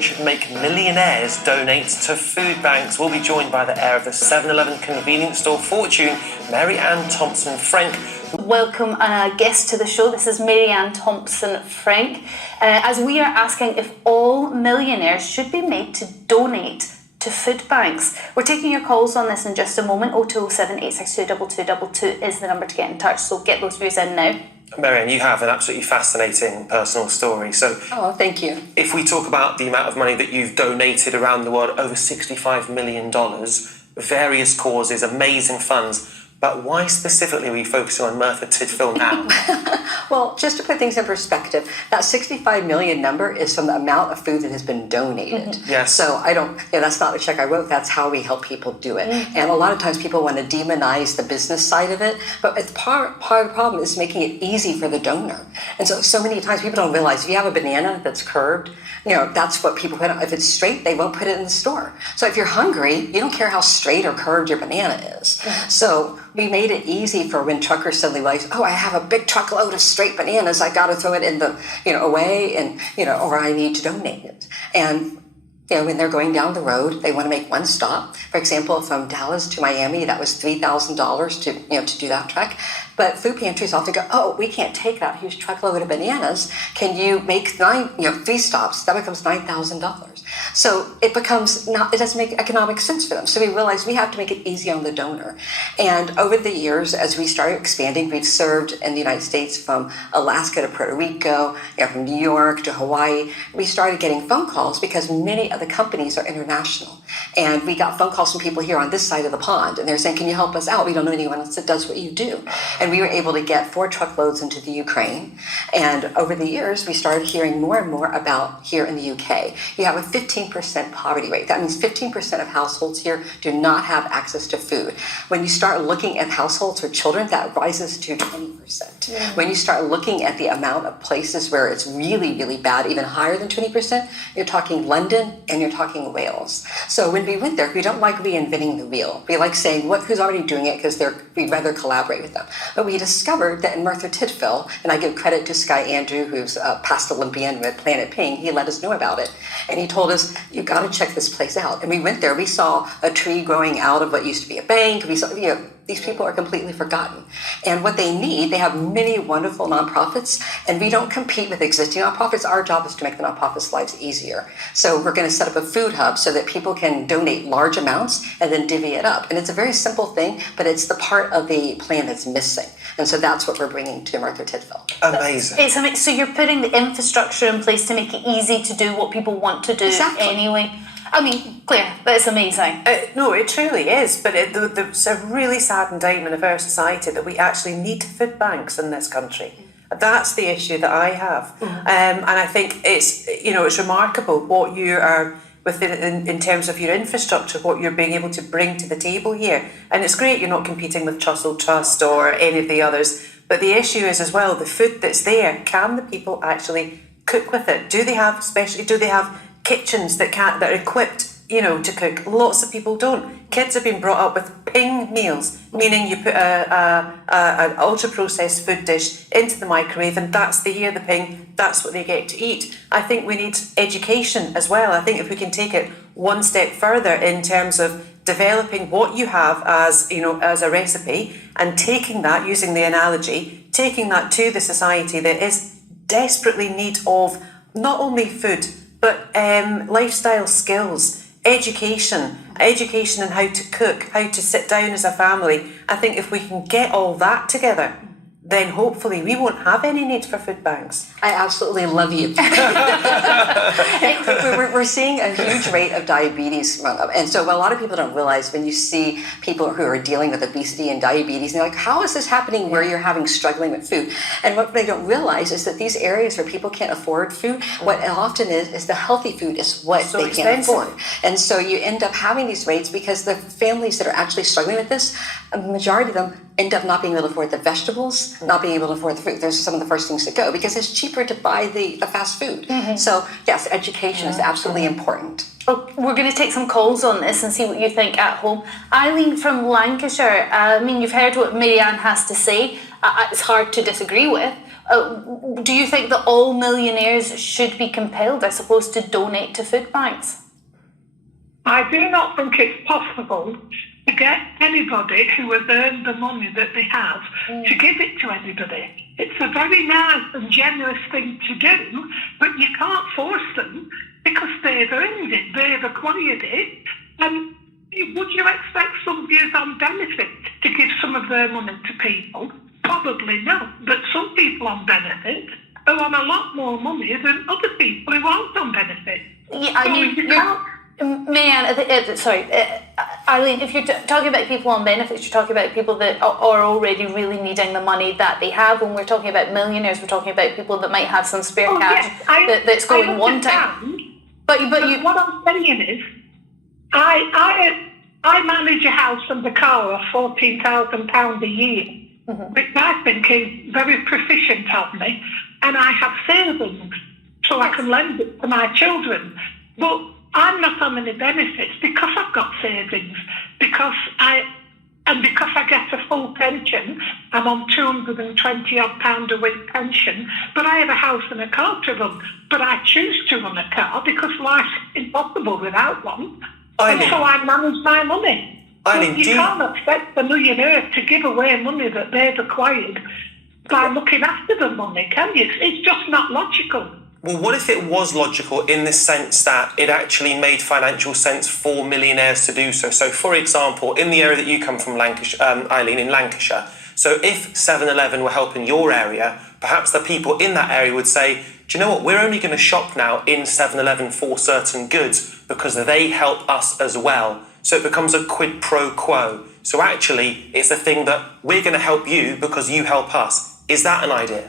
Should make millionaires donate to food banks. We'll be joined by the heir of the 7-Eleven convenience store fortune, Mary-Anne Thompson-Frenk. Welcome a guest to the show. This is Mary-Anne Thompson-Frenk. As we are asking if all millionaires should be made to donate to food banks. We're taking your calls on this in just a moment. 0207 862 2222 is the number to get in touch, so get those views in now. Mary-Anne, you have an absolutely fascinating personal story. So, thank you. If we talk about the amount of money that you've donated around the world, over $65 million, various causes, amazing funds, but why specifically are we focusing on Merthyr Tydfil now? Well, just to put things in perspective, that 65 million number is from the amount of food that has been donated. Mm-hmm. Yes. So that's not a check I wrote, that's how we help people do it. Mm-hmm. And a lot of times people want to demonize the business side of it, but it's part of the problem is making it easy for the donor. And so many times people don't realize if you have a banana that's curved, that's what people put on. If it's straight, they won't put it in the store. So if you're hungry, you don't care how straight or curved your banana is. Mm-hmm. So we made it easy for when truckers suddenly realize, I have a big truckload of straight bananas, I got to throw it in the, away, and, or I need to donate it. And, when they're going down the road, they want to make one stop. For example, from Dallas to Miami, that was $3,000 to do that trek. But food pantries often go, we can't take that huge truckload of bananas. Can you make 3 stops? That becomes $9,000. So it doesn't make economic sense for them. So we realized we have to make it easy on the donor. And over the years, as we started expanding, we've served in the United States from Alaska to Puerto Rico, from New York to Hawaii. We started getting phone calls because many of the companies are international. And we got phone calls from people here on this side of the pond. And they're saying, can you help us out? We don't know anyone else that does what you do. And we were able to get 4 truckloads into the Ukraine. And over the years, we started hearing more and more about here in the UK. You have a 15% poverty rate. That means 15% of households here do not have access to food. When you start looking at households with children, that rises to 20%. Yeah. When you start looking at the amount of places where it's really, really bad, even higher than 20%, you're talking London and you're talking Wales. So when we went there, we don't like reinventing the wheel. We like saying who's already doing it because we'd rather collaborate with them. But we discovered that in Merthyr Tydfil, and I give credit to Sky Andrew, who's a past Olympian with Planet Pink, he let us know about it. And he told us, you got to check this place out. And we went there, we saw a tree growing out of what used to be a bank. We saw, these people are completely forgotten. And what they need, they have many wonderful nonprofits, and we don't compete with existing nonprofits. Our job is to make the nonprofits' lives easier. So we're going to set up a food hub so that people can donate large amounts and then divvy it up. And it's a very simple thing, but it's the part of the plan that's missing. And so that's what we're bringing to Merthyr Tydfil. Amazing. It's amazing. So you're putting the infrastructure in place to make it easy to do what people want to do anyway. I mean, Claire, that's amazing. No, it truly is, but it's a really sad indictment of our society that we actually need food banks in this country. That's the issue that I have. Mm-hmm. And I think it's remarkable what you are within in terms of your infrastructure, what you're being able to bring to the table here. And it's great you're not competing with Trussell Trust or any of the others, but the issue is as well, the food that's there, can the people actually cook with it? Do they have kitchens that are equipped, to cook? Lots of people don't. Kids have been brought up with ping meals, meaning you put an ultra-processed food dish into the microwave and that's the ping, that's what they get to eat. I think we need education as well. I think if we can take it one step further in terms of developing what you have as a recipe and taking that, using the analogy, taking that to the society that is desperately in need of not only food, but lifestyle skills, education in how to cook, how to sit down as a family. I think if we can get all that together, then hopefully we won't have any need for food banks. I absolutely love you. We're seeing a huge rate of diabetes run up. And so what a lot of people don't realize when you see people who are dealing with obesity and diabetes, and they're like, how is this happening where you're struggling with food? And what they don't realize is that these areas where people can't afford food, what often is the healthy food is what so they can't afford. And so you end up having these rates because the families that are actually struggling with this, a majority of them end up not being able to afford the vegetables, not being able to afford the fruit. Those are some of the first things that go because it's cheaper to buy the fast food. Mm-hmm. So yes, education is absolutely important. Well, we're going to take some calls on this and see what you think at home. Eileen from Lancashire, you've heard what Mary-Anne has to say. It's hard to disagree with. Do you think that all millionaires should be compelled, I suppose, to donate to food banks? I do not think it's possible to get anybody who has earned the money that they have to give it to anybody. It's a very nice and generous thing to do, but you can't force them because they've earned it, they've acquired it. And would you expect somebody who's on benefit to give some of their money to people? Probably not. But some people on benefit are on a lot more money than other people who aren't on benefit. Yeah, I mean, Eileen, if you're talking about people on benefits, you're talking about people that are already really needing the money that they have. When we're talking about millionaires, we're talking about people that might have some spare cash that's going one time. But what I'm saying is, I manage a house and a car of £14,000 a year, which I think is very proficient of me, and I have savings so I can lend it to my children. But I'm not on any benefits because I've got savings, because I get a full pension. I'm on £220 a week pension, but I have a house and a car to run. But I choose to run a car because life's impossible without one. And so I manage my money. You can't expect the millionaire to give away money that they've acquired by looking after the money, can you? It's just not logical. Well, what if it was logical in the sense that it actually made financial sense for millionaires to do so? So, for example, in the area that you come from, Lancashire, Eileen, in Lancashire, so if 7-Eleven were helping your area, perhaps the people in that area would say, do you know what, we're only going to shop now in 7-Eleven for certain goods because they help us as well. So it becomes a quid pro quo. So actually, it's a thing that we're going to help you because you help us. Is that an idea?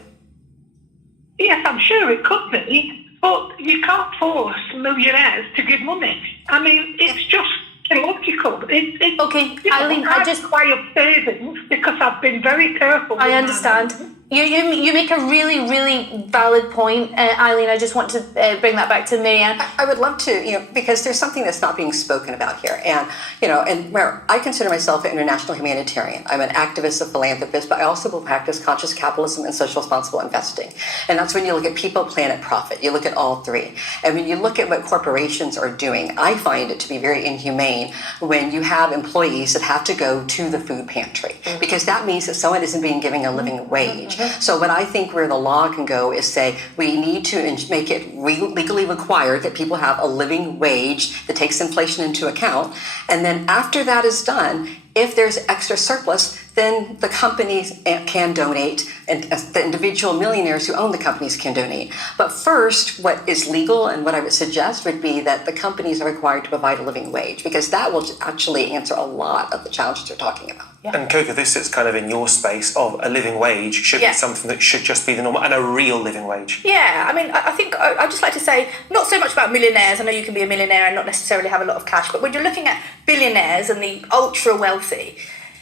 Yes, I'm sure it could be, but you can't force millionaires to give money. I mean, it's just illogical. Okay, Eileen, I've acquired savings because I've been very careful. I understand. You make a really, really valid point, Eileen. I just want to bring that back to Marianne. I would love to, because there's something that's not being spoken about here. And, and where I consider myself an international humanitarian. I'm an activist, a philanthropist, but I also will practice conscious capitalism and social responsible investing. And that's when you look at people, planet, profit. You look at all three. And when you look at what corporations are doing, I find it to be very inhumane when you have employees that have to go to the food pantry, because that means that someone isn't being given a living wage. So what I think where the law can go is say we need to make it legally required that people have a living wage that takes inflation into account. And then after that is done, if there's extra surplus, then the companies can donate, and the individual millionaires who own the companies can donate. But first, what is legal and what I would suggest would be that the companies are required to provide a living wage, because that will actually answer a lot of the challenges you're talking about. Yeah. And Coco, this is kind of in your space of a living wage should be something that should just be the normal, and a real living wage. Yeah, I mean, I think I'd just like to say, not so much about millionaires. I know you can be a millionaire and not necessarily have a lot of cash, but when you're looking at billionaires and the ultra wealthy,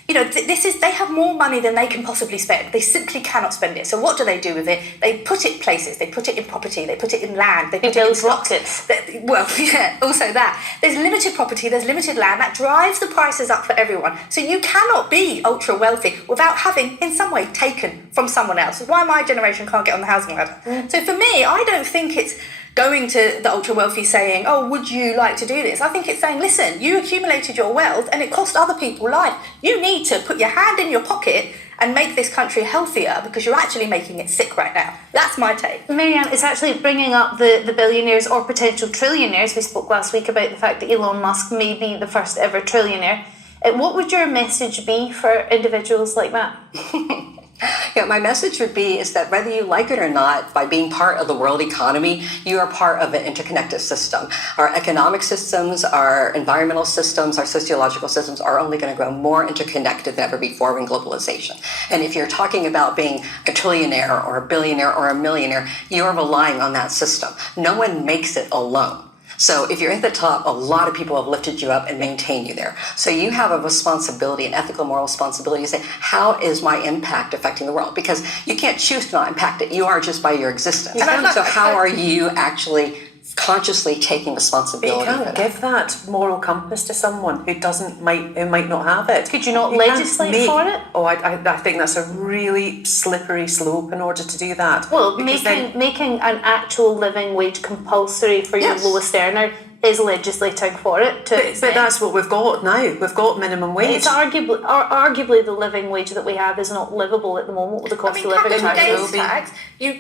they have more money than they can possibly spend. They simply cannot spend it. So what do they do with it? They put it places. They put it in property. They put it in land. They put it in stocks. Also that. There's limited property. There's limited land. That drives the prices up for everyone. So you cannot be ultra wealthy without having, in some way, taken from someone else. Why my generation can't get on the housing ladder. So for me, I don't think it's going to the ultra wealthy saying, oh, would you like to do this? I think it's saying, listen, you accumulated your wealth and it cost other people life. You need to put your hand in your pocket and make this country healthier, because you're actually making it sick right now. That's my take. Marianne, it's actually bringing up the billionaires or potential trillionaires. We spoke last week about the fact that Elon Musk may be the first ever trillionaire. What would your message be for individuals like that? My message would be is that whether you like it or not, by being part of the world economy, you are part of an interconnected system. Our economic systems, our environmental systems, our sociological systems are only going to grow more interconnected than ever before in globalization. And if you're talking about being a trillionaire or a billionaire or a millionaire, you are relying on that system. No one makes it alone. So if you're at the top, a lot of people have lifted you up and maintained you there. So you have a responsibility, an ethical, moral responsibility to say, how is my impact affecting the world? Because you can't choose to not impact it. You are just by your existence. So how are you actually consciously taking But responsibility. you can't give that moral compass to someone who might not have it. Could you not can't legislate for it? Oh, I think that's a really slippery slope in order to do that. Well, Because making an actual living wage compulsory for your Yes. lowest earner is legislating for it. But that's what we've got now. We've got minimum wage. It's arguably the living wage that we have is not livable at the moment with the cost of living. capital charge will gains be- tax,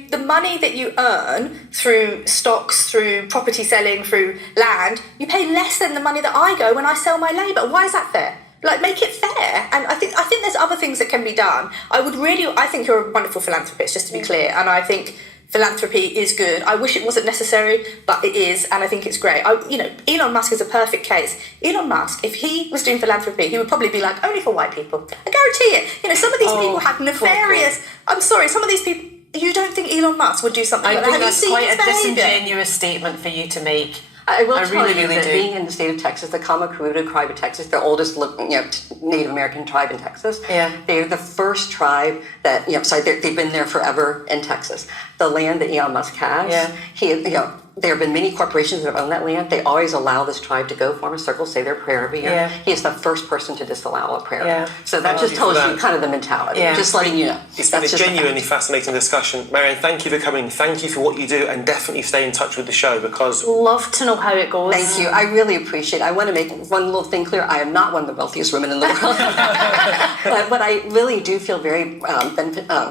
the money that you earn through stocks, through property selling, through land, you pay less than the money that I go when I sell my labour. Why is that fair? Like, make it fair. And I think there's other things that can be done. I think you're a wonderful philanthropist, just to be clear, and I think philanthropy is good. I wish it wasn't necessary, but it is, and I think it's great. Elon Musk is a perfect case. Elon Musk, if he was doing philanthropy, he would probably be like, only for white people. I guarantee it. Some of these people have nefarious... I'm sorry, some of these people... You don't think Elon Musk would do something I like think that? Have that's you seen quite his a behaviour? disingenuous statement for you to make. I will tell really, you really that do. being in the state of Texas, the Kamakuta tribe of Texas, the oldest Native American tribe in Texas, they're the first tribe that, they've been there forever in Texas. The land that Elon Musk has, there have been many corporations that have owned that land. They always allow this tribe to go form a circle, say their prayer every year. Yeah. He is the first person to disallow a prayer. Yeah. So that just tells you kind of the mentality. Yeah. Just letting you know. It's been a just a genuinely fact. fascinating discussion. Marianne, thank you for coming. Thank you for what you do, and definitely stay in touch with the show because... Love to know how it goes. Thank you. I really appreciate it. I want to make one little thing clear. I am not one of the wealthiest women in the world. But what I really do feel very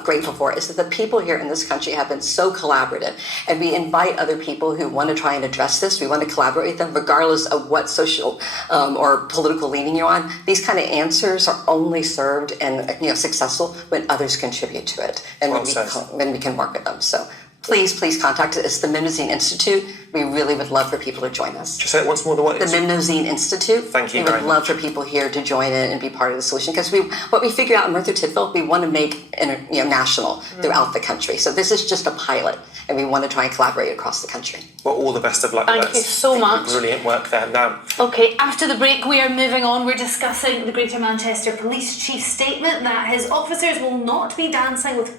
grateful for is that the people here in this country have been so collaborative. And we invite other people who want to try and address this. We want to collaborate with them regardless of what social or political leaning you're on. These kind of answers are only served and successful when others contribute to it and when we can work with them. So please contact us. It's the Mimnosine Institute. We really would love for people to join us. Just say it once more. The Mimnosine Institute. Thank you We very would love much. for people here to join in and be part of the solution because what we figured out in Merthyr Tydfil, we want to make national throughout the country. So this is just a pilot, and we want to try and collaborate across the country. Well, all the best of luck. Thank you so much. Brilliant work there. Now, Okay, after the break, we are moving on. We're discussing the Greater Manchester Police Chief's statement that his officers will not be dancing with